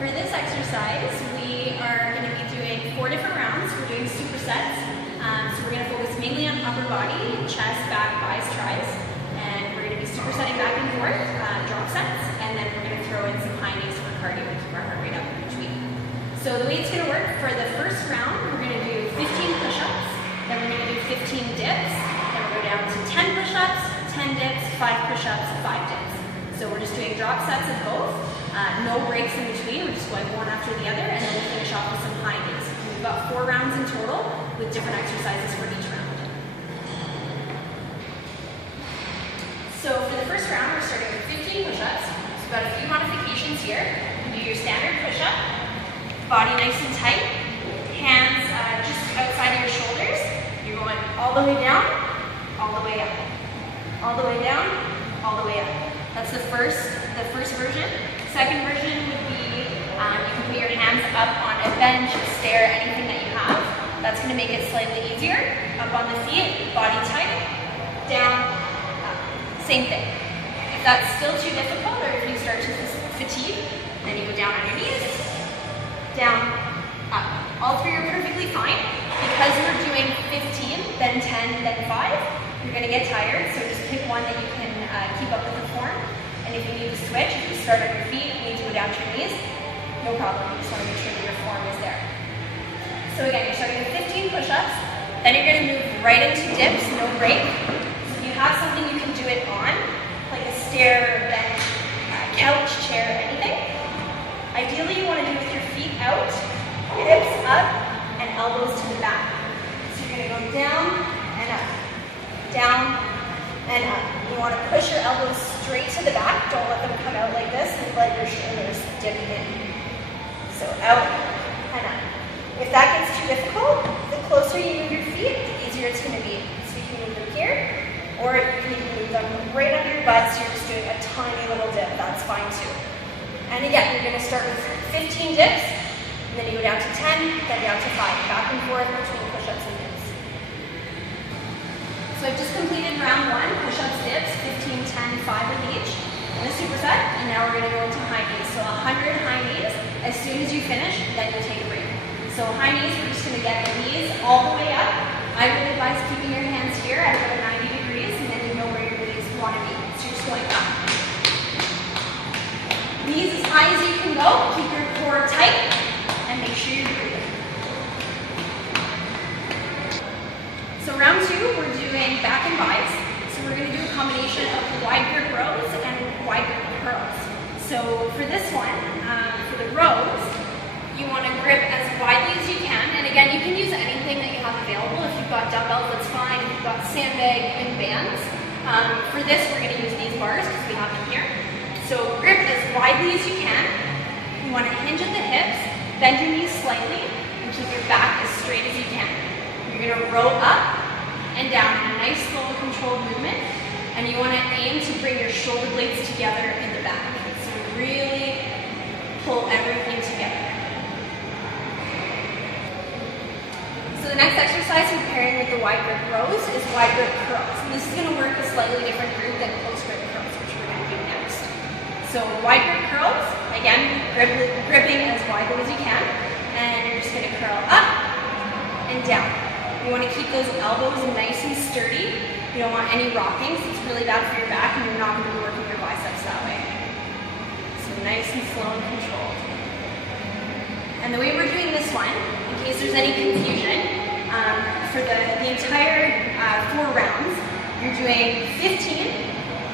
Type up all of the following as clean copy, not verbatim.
For this exercise, we are going to be doing 4 different rounds. We're doing supersets. So we're going to focus mainly on upper body, chest, back, buys, tries. And we're going to be supersetting back and forth, drop sets. And then we're going to throw in some high knees for cardio to keep our heart rate up in between. So the way it's going to work, for the first round, we're going to do 15 push-ups. Then we're going to do 15 dips. Then we'll go down to 10 push-ups, 10 dips, 5 push-ups, 5 dips. So we're just doing drop sets of both. No breaks in between, we're just going one after the other, and then we'll finish off with some high knees. We've got 4 rounds in total with different exercises for each round. So for the first round, we're starting with 15 push-ups. So we've got a few modifications here. You do your standard push-up, body nice and tight, hands just outside of your shoulders. You're going all the way down, all the way up, all the way down, all the way up. That's the first version. Second version would be you can put your hands up on a bench, a stair, anything that you have. That's going to make it slightly easier. Up on the feet, body tight, down, up. Same thing. If that's still too difficult, or if you start to fatigue, then you go down on your knees, down, up. All 3 are perfectly fine. Because we're doing 15, then 10, then 5, you're going to get tired, so just pick one that you can keep up with the form. And if you need to switch, if you start on your feet, you need to go down to your knees, no problem. You just want to make sure that your form is there. So again, you're starting with 15 push-ups, then you're going to move right into dips, no break. So if you have something you can do it on, like a stair, bench, couch, chair, anything. Ideally, you want to do it with your feet out, hips up, and elbows to the back. So you're going to go down and up, down and up. You want to push your elbows straight to the back. Don't let them come out like this and let your shoulders dip in. So out and up. If that gets too difficult, the closer you move your feet, the easier it's going to be. So you can move them here, or you can even move them right under your butt, so you're just doing a tiny little dip. That's fine too. And again, you're going to start with 15 dips, and then you go down to 10, then down to 5. Back and forth between push-ups and dips. So I've just completed round 1, push-ups, dips, 15, 10, 5 of each in a superset, and now we're going to go into high knees. So 100 high knees. As soon as you finish, then you'll take a break. So high knees, we're just going to get the knees all the way up. I would advise keeping your hands here at about 90 degrees, and then you know where your knees want to be. So you're just going up. Knees as high as you can go. Keep your core tight, and make sure you're breathing. So round 2, we're doing back and buys. So we're going to do a combination of wide grip rows and wide grip curls. So for this one, for the rows, you want to grip as widely as you can. And again, you can use anything that you have available. If you've got dumbbells, that's fine. If you've got sandbag, even bands. For this, we're going to use these bars because we have them here. So grip as widely as you can. You want to hinge at the hips, bend your knees slightly, and keep your back as straight as you can. You're going to row up and down in a nice, slow, controlled movement. And you want to aim to bring your shoulder blades together in the back. So really pull everything together. So the next exercise we're pairing with the wide grip rows is wide grip curls. And this is going to work a slightly different group than close grip curls, which we're going to do next. So wide grip curls, again, gripping as widely as you can. And you're just going to curl up and down. You want to keep those elbows nice and sturdy. You don't want any rocking, so it's really bad for your back, and you're not going to be working your biceps that way. So nice and slow and controlled. And the way we're doing this one, in case there's any confusion, for the entire 4 rounds, you're doing 15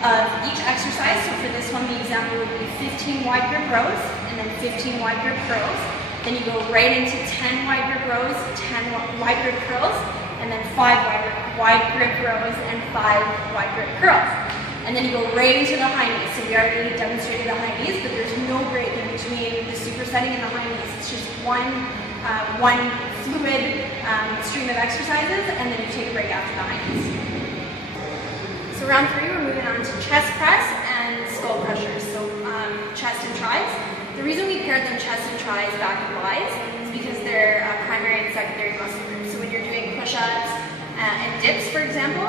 of each exercise. So for this one, the example would be 15 wide grip rows, and then 15 wide grip curls. Then you go right into 10 wide grip rows, 10 wide grip curls, and then 5 wide grip rows and 5 wide grip curls. And then you go right into the high knees. So we already demonstrated the high knees, but there's no break in between the supersetting and the high knees. It's just one fluid stream of exercises, and then you take a break after the high knees. So round 3, we're moving on to chest press and skull crushers. So chest and tries. The reason we paired them chest and tries, back and buys, is because they're primary and secondary muscle groups. So when you're doing push-ups and dips, for example,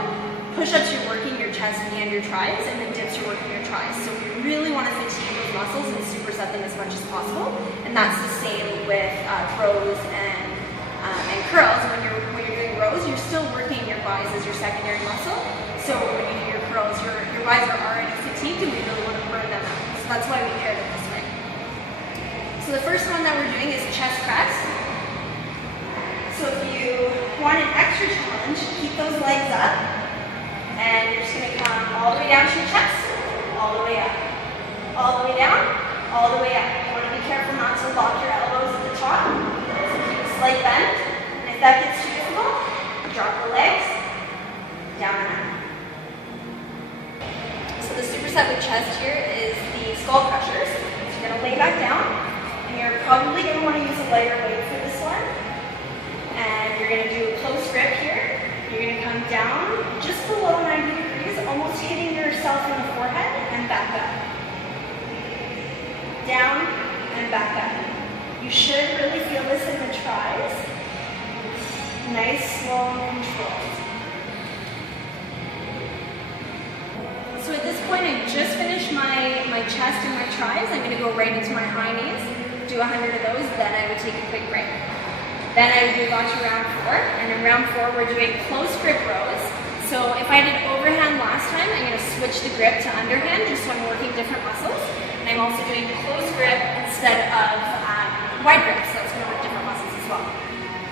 push-ups you're working your chest and your tries, and then dips you're working your tries. So we really want to fatigue those muscles and superset them as much as possible. And that's the same with rows and curls. When you're doing rows, you're still working your buys as your secondary muscle. So when you do your curls, your buys are already fatigued and we really want to burn them out. So that's why we pair them this way. So the first one that we're doing is chest press. So if you want an extra challenge, keep those legs up. And you're just going to come all the way down to your chest, all the way up. All the way down, all the way up. You want to be careful not to lock your elbows at the top. So keep a slight bend. And if that gets too difficult, drop the legs, down and up. So the superset with chest here is the skull crushers. So you're going to lay back down, and you're probably going to want to use a lighter weight for this one. And you're going to do a close grip here. You're going to come down just below 90 degrees, almost hitting yourself in the forehead, and back up. Down and back up. You should really feel this in the tries. Nice, slow, and controlled. So at this point, I just finished my chest and my tries. I'm going to go right into my high knees, do 100 of those, then I would take a quick break. Then I would move on to round 4, and in round 4 we're doing close grip rows. So if I did overhand last time, I'm going to switch the grip to underhand just so I'm working different muscles. And I'm also doing close grip instead of wide grip, so that's going to work different muscles as well.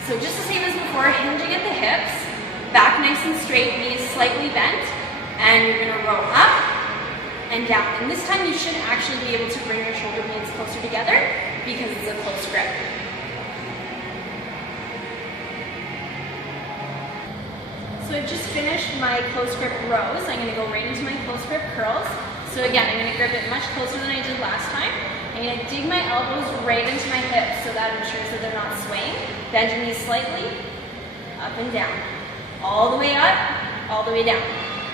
So just the same as before, hinging at the hips, back nice and straight, knees slightly bent, and you're going to roll up and down. And this time you should actually be able to bring your shoulder blades closer together because it's a close grip. So I've just finished my close grip rows. I'm going to go right into my close grip curls. So again, I'm going to grip it much closer than I did last time. I'm going to dig my elbows right into my hips so that ensures that they're not swaying. Bend your knees slightly, up and down. All the way up, all the way down.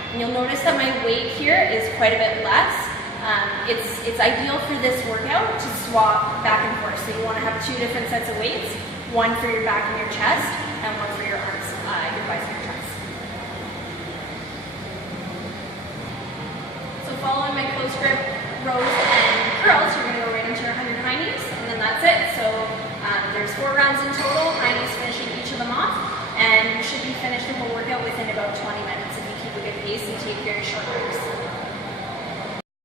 And you'll notice that my weight here is quite a bit less. It's ideal for this workout to swap back and forth. So you want to have 2 different sets of weights, one for your back and your chest, and one for your arms, your biceps and your chest. So following my close grip rows and curls, you're going to go right into your 100 high knees, and then that's it. So there's 4 rounds in total, high knees finishing each of them off, and you should be finished the whole workout within about 20 minutes if you keep a good pace and take very short breaks.